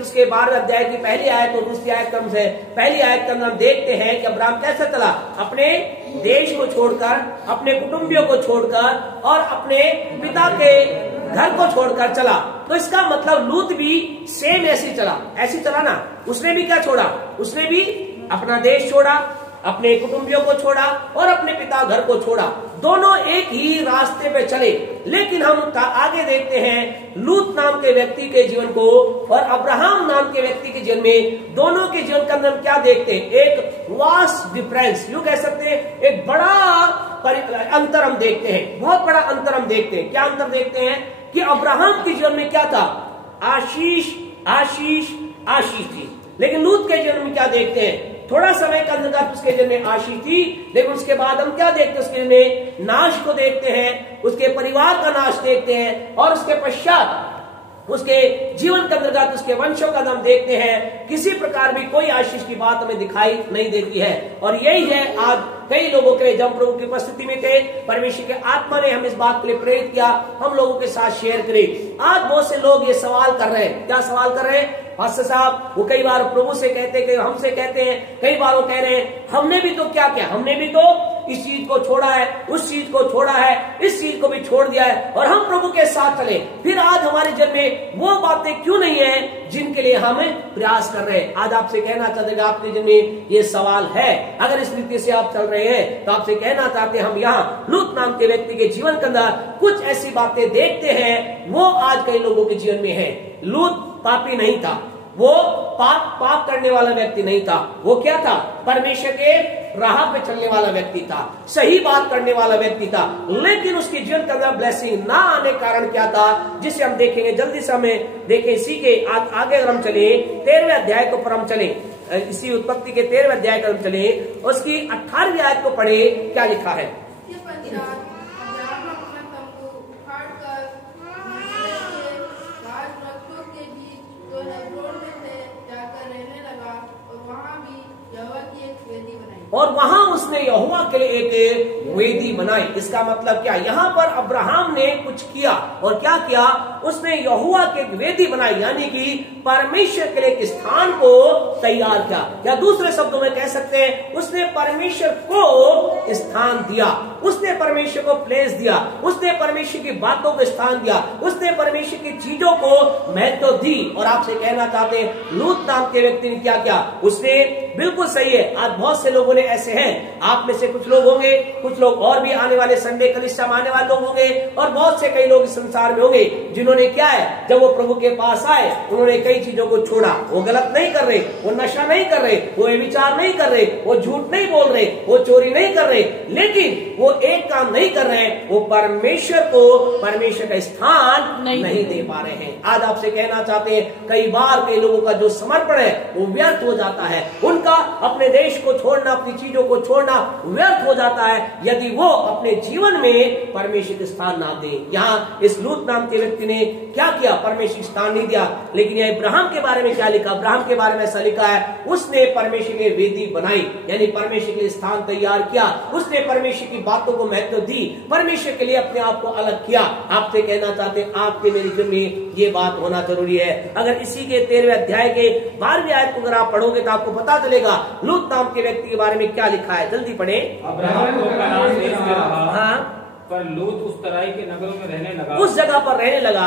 उसके 12वें अध्याय की पहली आयत और दूसरी आयत क्रम से पहली आयत क्रम हम देखते हैं कि अब्राहम कैसे चला, अपने देश को छोड़कर, अपने कुटुंबियों को छोड़कर और अपने पिता के घर को छोड़कर चला। तो इसका मतलब लूत भी सेम ऐसी चला ना। उसने भी क्या छोड़ा, उसने भी अपना देश छोड़ा, अपने कुटुंबियों को छोड़ा और अपने पिता घर को छोड़ा। दोनों एक ही रास्ते पे चले। लेकिन हम आगे देखते हैं लूत नाम के व्यक्ति के जीवन को और अब्राहम नाम के व्यक्ति के जीवन में, दोनों के जीवन के अंदर क्या देखते हैं, एक वास्ट डिफरेंस, यूं कह सकते हैं एक बड़ा अंतर हम देखते हैं, बहुत बड़ा अंतर हम देखते हैं। क्या अंतर देखते हैं कि अब्राहम के जीवन में क्या था, आशीष आशीष आशीष थी। लेकिन लूत के जीवन में क्या देखते हैं, थोड़ा समय का अंतर्गत उसके जीवन में आशीष थी, लेकिन उसके बाद हम क्या देखते हैं, उसके जीवन में नाश को देखते हैं, उसके परिवार का नाश देखते हैं और उसके पश्चात उसके जीवन के अंतर्गत उसके वंशों का हम देखते हैं किसी प्रकार भी कोई आशीष की बात हमें दिखाई नहीं देती है। और यही है आज कई लोगों के लिए, जब प्रभु की उपस्थिति में थे, परमेश्वर के आत्मा ने हम इस बात के लिए प्रेरित किया, हम लोगों के साथ शेयर करें। आज बहुत से लोग ये सवाल कर रहे हैं, क्या सवाल कर रहे हैं, पास्टर साहब, वो कई बार प्रभु से कहते हैं, हमसे कहते हैं, कई बार वो कह रहे हैं हमने भी तो क्या किया, हमने भी तो इस चीज को छोड़ा है, उस चीज को छोड़ा है, इस चीज को भी छोड़ दिया है और हम प्रभु के साथ चले। फिर आज हमारे जन्म में वो बातें क्यों नहीं है जिनके लिए हम प्रयास कर रहे हैं। आज आपसे कहना चाहते हैं, आपके जन्म में ये सवाल है, अगर इस रीति से आप चल रहे हैं तो आपसे कहना चाहते हैं, हम यहाँ लूत नाम के व्यक्ति के जीवन के अंदर कुछ ऐसी बातें देखते हैं, वो आज कई लोगों के जीवन में है। लूत पापी नहीं था, वो पाप करने वाला व्यक्ति नहीं था, वो क्या था, परमेश्वर के राह पे चलने वाला व्यक्ति था, सही बात करने वाला व्यक्ति था। लेकिन उसके जीवन के अंदर ब्लेसिंग ना आने कारण क्या था, जिसे हम देखेंगे जल्दी से, हमें देखें इसी के आगे अगर हम चले 13वें अध्याय को पर हम चले, इसी उत्पत्ति के 13वें अध्याय पर हम चले, उसकी 18वीं आयत को पढ़े, क्या लिखा है। और वहां उसने यहोवा के लिए एक वेदी बनाई। इसका मतलब क्या, यहाँ पर अब्राहम ने कुछ किया और क्या किया, उसने यहोवा के एक वेदी बनाई, यानी कि परमेश्वर के लिए एक स्थान को तैयार किया। या दूसरे शब्दों में कह सकते हैं, उसने परमेश्वर को स्थान दिया, उसने परमेश्वर को प्लेस दिया, उसने परमेश्वर की बातों को स्थान दिया, उसने परमेश्वर की चीजों को महत्व दी। और आपसे कहना चाहते हैं, लूत नाम के व्यक्ति ने क्या किया, उसने बिल्कुल सही है। आज बहुत से लोगों ने ऐसे हैं, आप में से कुछ लोग होंगे, कुछ लोग और भी आने वाले संडे कलिसिया में आने वाले लोग होंगे और बहुत से कई लोग इस संसार में होंगे जिन्होंने क्या है, जब वो प्रभु के पास आए उन्होंने कई चीजों को छोड़ा। वो गलत नहीं कर रहे, वो नशा नहीं कर रहे, वो विचार नहीं कर रहे, वो झूठ नहीं बोल रहे, वो चोरी नहीं कर रहे, लेकिन वो एक काम नहीं कर रहे हैं, वो परमेश्वर को परमेश्वर का स्थान नहीं दे पा रहे हैं। आज आपसे कहना चाहते हैं, कई बार कई लोगों का जो समर्पण है वो व्यर्थ हो जाता है, उनका अपने देश को छोड़ना, अपनी चीजों को छोड़ना व्यर्थ हो जाता है यदि वो अपने जीवन में परमेश्वर के स्थान ना दे। यहाँ इस लूत नाम के व्यक्ति ने क्या किया, परमेश्वर स्थान नहीं दिया। लेकिन यह इब्राहिम के बारे में क्या लिखा, इब्राहिम के बारे में ऐसा लिखा है, उसने परमेश्वर के वेदी बनाई, यानी परमेश्वर के लिए स्थान तैयार किया, उसने परमेश्वर की बातों को महत्व दी, परमेश्वर के लिए अपने आप को अलग किया। आपसे कहना चाहते हैं, आपके मेरे जीवन में ये बात होना जरूरी है। अगर इसी के 13वें अध्याय के 12वीं आयत को अगर आप पढ़ोगे तो आपको पता चलेगा लूत नाम के व्यक्ति के बारे में क्या लिखा है। जल्दी पढ़े। अब्राहम को कनान देश में रहा, हाँ, पर लूत उस तराई के नगरों में रहने लगा, उस जगह पर रहने लगा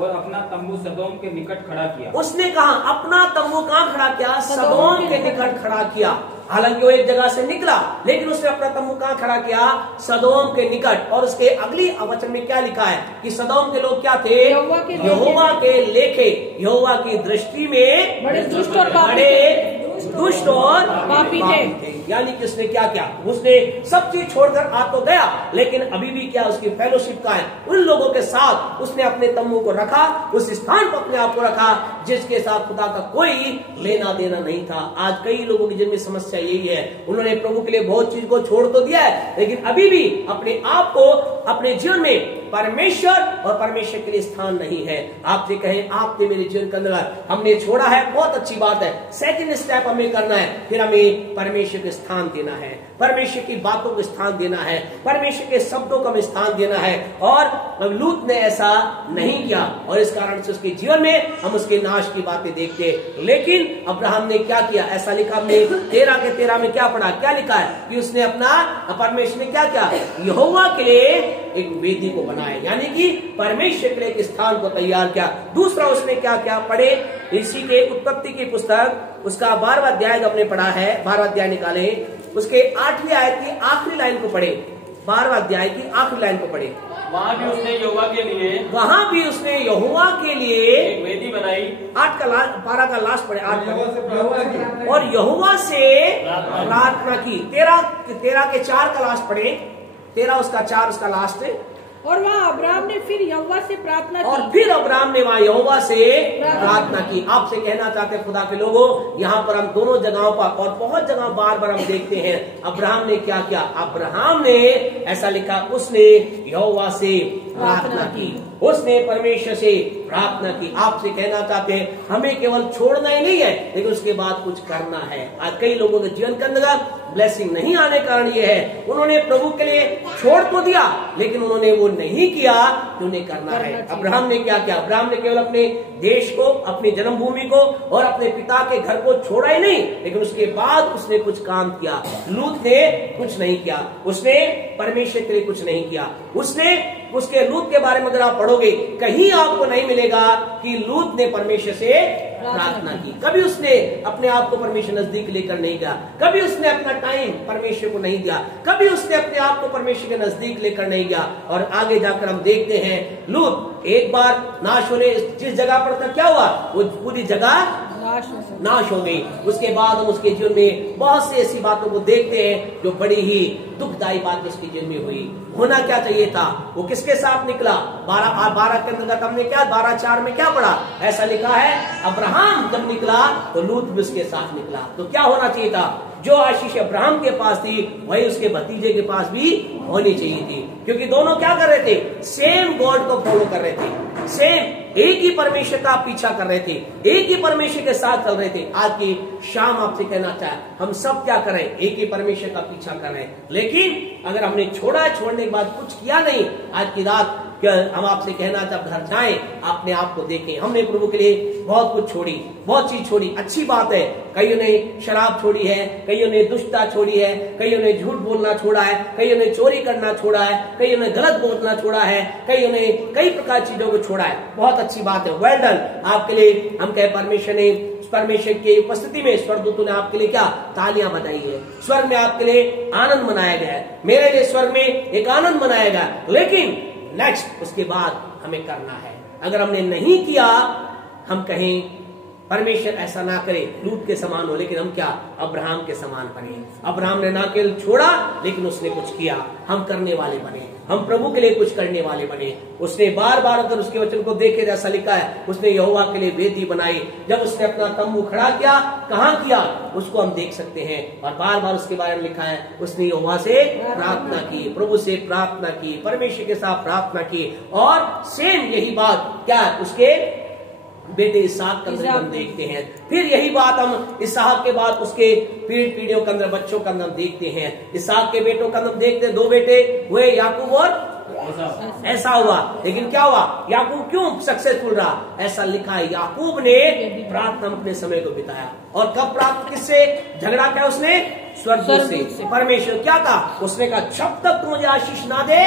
और अपना तंबू सदोम के निकट खड़ा किया। उसने कहा अपना तंबू कहाँ खड़ा किया, सदोम के निकट खड़ा किया। हालांकि वो एक जगह से निकला, लेकिन उसने अपना तंबू कहाँ खड़ा किया, सदोम के निकट। और उसके अगली वचन में क्या लिखा है कि सदोम के लोग क्या थे, यहोवा के लेखे, यहोवा की दृष्टि में बड़े दुष्ट और पापी थे। यानी कि उसने क्या किया, उसने सब चीज छोड़कर आ तो गया, लेकिन अभी भी क्या उसकी फेलोशिप का है, उन लोगों के साथ उसने अपने तंबू को रखा, उस स्थान पर अपने आप को रखा जिसके साथ खुदा का कोई लेना देना नहीं था। आज कई लोगों की जिनमें समस्या यही है, उन्होंने प्रभु के लिए बहुत चीज को छोड़ तो दिया है, लेकिन अभी भी अपने आप को अपने जीवन में परमेश्वर और परमेश्वर के लिए स्थान नहीं है। आपसे कहें, आपने मेरे जीवन के अंदर हमने छोड़ा है, बहुत अच्छी बात है, सेकंड स्टेप हमें करना है, फिर हमें परमेश्वर के स्थान देना है, परमेश्वर की बातों को स्थान देना है, परमेश्वर के शब्दों को हमें स्थान देना है। और लूत ने ऐसा नहीं किया और इस कारण से उसके जीवन में हम उसके नाश की बातें देखते। लेकिन अब्राहम ने क्या किया, ऐसा लिखा हमने 13 के 13 में क्या पढ़ा, क्या लिखा है कि उसने अपना, परमेश्वर ने क्या किया, यहोवा के लिए एक वेदी को बनाया, यानी कि परमेश्वर के लिए एक स्थान को तैयार किया। दूसरा उसने क्या क्या पढ़े, इसी के उत्पत्ति की पुस्तक उसका 12वां अध्याय हमने पढ़ा है, 12वां अध्याय निकाले, उसके 8वीं आयत की आखिरी लाइन को पढ़े, 12वां अध्याय की आखिरी लाइन को पढ़े। वहाँ भी उसने यहोवा के लिए, वहां भी उसने यहोवा के लिए एक वेदी बनाई। 12 का लास्ट पढ़े, 8 का, और यहोवा से प्रार्थना की। 13 के 4 का लास्ट पढ़े, 13 उसका 4 उसका लास्ट। और वहाँ अब्राहम ने फिर यहोवा से प्रार्थना की, और फिर अब्राहम ने वहाँ यहोवा से प्रार्थना की। आपसे कहना चाहते हैं खुदा के लोगों, यहाँ पर हम दोनों जगहों पर और बहुत जगह बार बार हम देखते हैं अब्राहम ने क्या किया। अब्राहम ने ऐसा लिखा, उसने यहोवा से प्रार्थना की, उसने परमेश्वर से प्रार्थना की। आपसे कहना चाहते हैं हमें केवल छोड़ना ही नहीं है, लेकिन उसके बाद कुछ करना है। आज कई लोगों के जीवन के अंदर ब्लेसिंग नहीं आने का कारण ये है, उन्होंने प्रभु के लिए छोड़ तो दिया, लेकिन उन्होंने वो नहीं किया कि उन्हें करना है। अब्राहम ने क्या किया, अब्राहम ने केवल अपने देश को, अपनी जन्मभूमि को और अपने पिता के घर को छोड़ा ही नहीं, लेकिन उसके बाद उसने कुछ काम किया। लूत ने कुछ नहीं किया, उसने परमेश्वर के लिए कुछ नहीं किया। उसने उसके लूत के बारे में अगर आप पढ़ोगे, कहीं आपको नहीं मिलेगा कि लूत ने परमेश्वर से प्रार्थना की। कभी उसने अपने आप को परमेश्वर नजदीक लेकर नहीं गया, कभी उसने अपना टाइम परमेश्वर को नहीं दिया, कभी उसने अपने आप को परमेश्वर के नजदीक लेकर नहीं गया। और आगे जाकर हम देखते हैं लूत एक बार नाश होने, जिस जगह पर था क्या हुआ, वो पूरी जगह नाश हो गई। उसके बाद हम उसके जीवन में बहुत सी ऐसी बातों को देखते हैं जो बड़ी ही दुखदायी बात उसके जीवन में हुई। होना क्या चाहिए था, वो किसके साथ निकला। 12 के अंतर्गत हमने क्या 12:4 में क्या पढ़ा, ऐसा लिखा है अब्राहम जब निकला तो लूत भी उसके साथ निकला। तो क्या होना चाहिए था, जो आशीष अब्राहम के पास थी वही उसके भतीजे के पास भी होनी चाहिए थी, क्योंकि दोनों क्या कर रहे थे, सेम गॉड को फॉलो कर रहे थे, सेम एक ही परमेश्वर का पीछा कर रहे थे, एक ही परमेश्वर के साथ चल रहे थे। आज की शाम आपसे कहना चाहे हम सब क्या करें, एक ही परमेश्वर का पीछा कर रहे हैं, लेकिन अगर हमने छोड़ा, छोड़ने के बाद कुछ किया नहीं, आज की रात हम आपसे कहना जब घर जाएं अपने आप को देखें। हमने प्रभु के लिए बहुत कुछ छोड़ी, बहुत चीज छोड़ी, अच्छी बात है। कईयों ने शराब छोड़ी है, कईयों ने दुष्टता छोड़ी है, कईयों ने झूठ बोलना छोड़ा है, कईयों ने चोरी करना छोड़ा है, कईयों ने गलत बोलना छोड़ा है, कईयों ने कई प्रकार चीजों को छोड़ा है। बहुत अच्छी बात है, वेल डन। आपके लिए हम कहे परमेश्वर की उपस्थिति में स्वर्गदूतों ने आपके लिए क्या तालियां बजाई है, स्वर्ग में आपके लिए आनंद मनाया गया है, मेरे लिए स्वर्ग में एक आनंद मनाया गया। लेकिन नेक्स्ट उसके बाद हमें करना है। अगर हमने नहीं किया, हम कहें परमेश्वर ऐसा ना करे लूत के समान हो, लेकिन हम क्या अब्राहम के समान बने। अब्राहम ने ना केवल छोड़ा, लेकिन उसने कुछ किया। हम करने वाले बने, हम प्रभु के लिए कुछ करने वाले बने। उसने बार बार अगर उसके वचन को देखे, जैसा लिखा है उसने यहोवा के लिए वेदी बनाई। जब उसने अपना तंबू खड़ा किया, कहाँ किया उसको हम देख सकते हैं, और बार बार उसके बारे में लिखा है उसने यहोवा से प्रार्थना की, प्रभु से प्रार्थना की, परमेश्वर के साथ प्रार्थना की। और सेम यही बात क्या उसके बेटे इसहाक के अंदर हम देखते हैं। फिर यही बात हम इसहाक के बाद उसके पीढ़ियों के अंदर, बच्चों के अंदर देखते हैं। इसहाक के बेटों के अंदर देखते हैं, 2 बेटे हुए, याकूब और ऐसा हुआ। लेकिन क्या हुआ, याकूब क्यों सक्सेसफुल रहा, ऐसा लिखा है याकूब ने प्रार्थना में अपने समय को बिताया। और कब प्राप्त, किससे झगड़ा किया उसने, स्वर्गदूत से। परमेश्वर क्या कहा, उसने कहा जब तक तू मुझे आशीष ना दे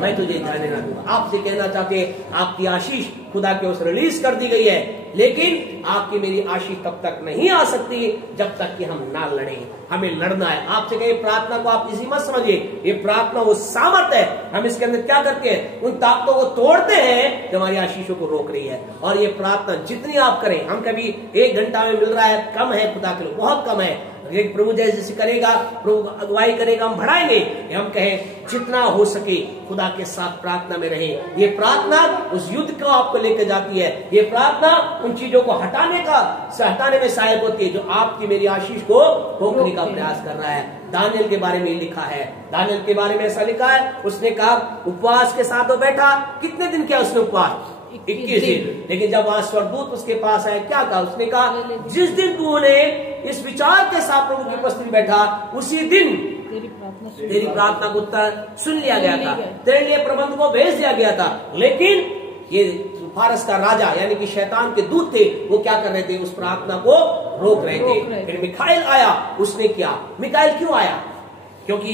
मैं तुझे जाने ना दूंगा। आपसे कहना चाहते हैं आपकी आशीष खुदा के उस रिलीज कर दी गई है, लेकिन आपकी मेरी आशीष तब तक नहीं आ सकती जब तक कि हम ना लड़े। हमें लड़ना है। आपसे कहे प्रार्थना को आप इसी मत समझिए, ये प्रार्थना वो सामर्थ है, हम इसके अंदर क्या करते हैं, उन ताकतों को तोड़ते हैं जो हमारी आशीषों को रोक रही है। और ये प्रार्थना जितनी आप करें, हम कभी 1 घंटा में मिल रहा है, कम है, खुदा के लोग बहुत कम है। प्रभु जैसे करेगा, प्रभु अगुवाई करेगा, हम बढ़ाएंगे। हम कहें जितना हो सके खुदा के साथ प्रार्थना में रहे। ये प्रार्थना उस युद्ध को आपको लेकर जाती है, ये प्रार्थना उन चीजों को हटाने में सहायक होती है जो आपकी मेरी आशीष को रोकने का प्रयास कर रहा है। दानियल के बारे में लिखा है, दानियल के बारे में ऐसा लिखा है, उसने कहा उपवास के साथ वो बैठा। कितने दिन किया उसने उपवास, 21 दिन। लेकिन जब वहां स्वर्गदूत उसके पास आए, क्या कहा उसने? कहा जिस दिन तूने इस विचार के साथ प्रभु की उपस्थिति में बैठा, उसी दिन तेरी प्रार्थना को उत्तर सुन लिया गया था, तेरे लिए प्रबंध को भेज दिया गया था। लेकिन ये फारस का राजा यानी कि शैतान के दूत थे, वो क्या कर रहे थे? उस प्रार्थना को रोक रहे थे। फिर मिखाइल आया, उसने क्या? मिखाइल क्यों आया? क्योंकि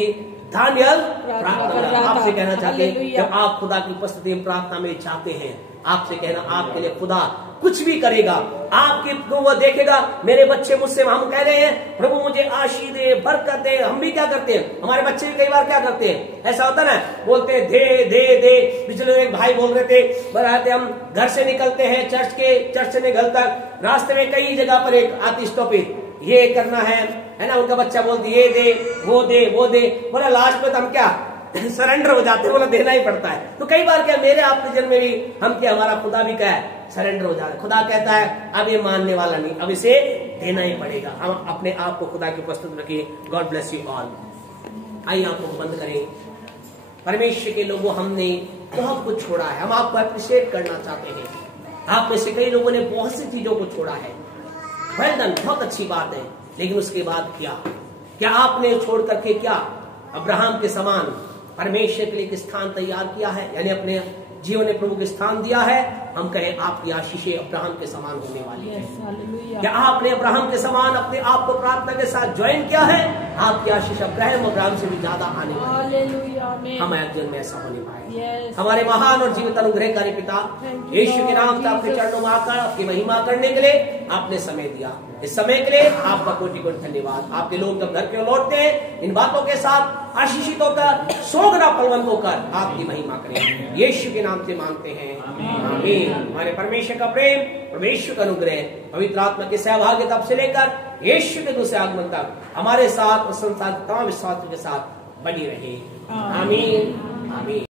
दानियल प्रार्थना। आपसे कहना चाहते हैं, जब आप खुदा की उपस्थिति में प्रार्थना में चाहते हैं, आपसे कहना, आपके लिए खुदा कुछ भी करेगा। आपके वो देखेगा, मेरे बच्चे मुझसे, हम कह रहे हैं प्रभु मुझे आशीष दे, बरकत दे। हम भी क्या करते हैं? हमारे बच्चे भी कई बार क्या करते हैं? ऐसा होता ना, बोलते हैं दे दे दे। पिछले एक भाई बोल रहे थे, बताते हम घर से निकलते हैं चर्च से निकल तक रास्ते में कई जगह पर एक आती स्टॉपेज, ये करना है ना। उनका बच्चा बोलती ये दे वो दे वो दे, बोला लास्ट में तो हम क्या सरेंडर हो जाते हैं, बोला देना ही पड़ता है। तो कई बार क्या मेरे आपके जन्म में भी हम क्या, हमारा खुदा भी क्या है? सरेंडर हो जाता है। खुदा कहता है अब ये मानने वाला नहीं, अब इसे देना ही पड़ेगा। हम अपने आप को खुदा की उपस्थिति में रखिए। God bless you all. आइए आंखों को बंद करें। परमेश्वर के लोगों, हमने बहुत कुछ छोड़ा है, हम आपको अप्रिशिएट करना चाहते हैं। आप में से कई लोगों ने बहुत सी चीजों को छोड़ा है, वेल डन, बहुत अच्छी बात है। लेकिन उसके बाद क्या आपने छोड़ करके क्या अब्राहम के समान परमेश्वर के लिए एक स्थान तैयार किया है? यानी अपने जीवन ने प्रभु को स्थान दिया है। हम कहें आपकी आशीषें अब्राहम के समान होने वाली है। क्या आपने अब्राहम के समान अपने आप को प्रार्थना के साथ ज्वाइन किया है? आपकी आशीष अब्राहम से भी ज्यादा आने वाली है। हम जीवन में ऐसा होने पाए। हमारे महान और जीवित अनुग्रहकारी पिता, यीशु के नाम से आपके चरणों में आकर आपकी महिमा करने के लिए आपने समय दिया। इस समय के लिए आपका कोटि कोटि धन्यवाद। आपके लोग जब घर के लौटते हैं, इन बातों के साथ आशीषित होकर, सोगरा फलवंत होकर आपकी महिमा करें। यीशु के नाम से मांगते हैं, आमीन। हमारे परमेश्वर का प्रेम, परमेश्वर का अनुग्रह, पवित्र आत्मा की सहभागिता से लेकर यीशु के दूसरे आगमन तक हमारे साथ और संसार तमाम विश्वासियों के साथ बनी रहे। आमीन, आमीन।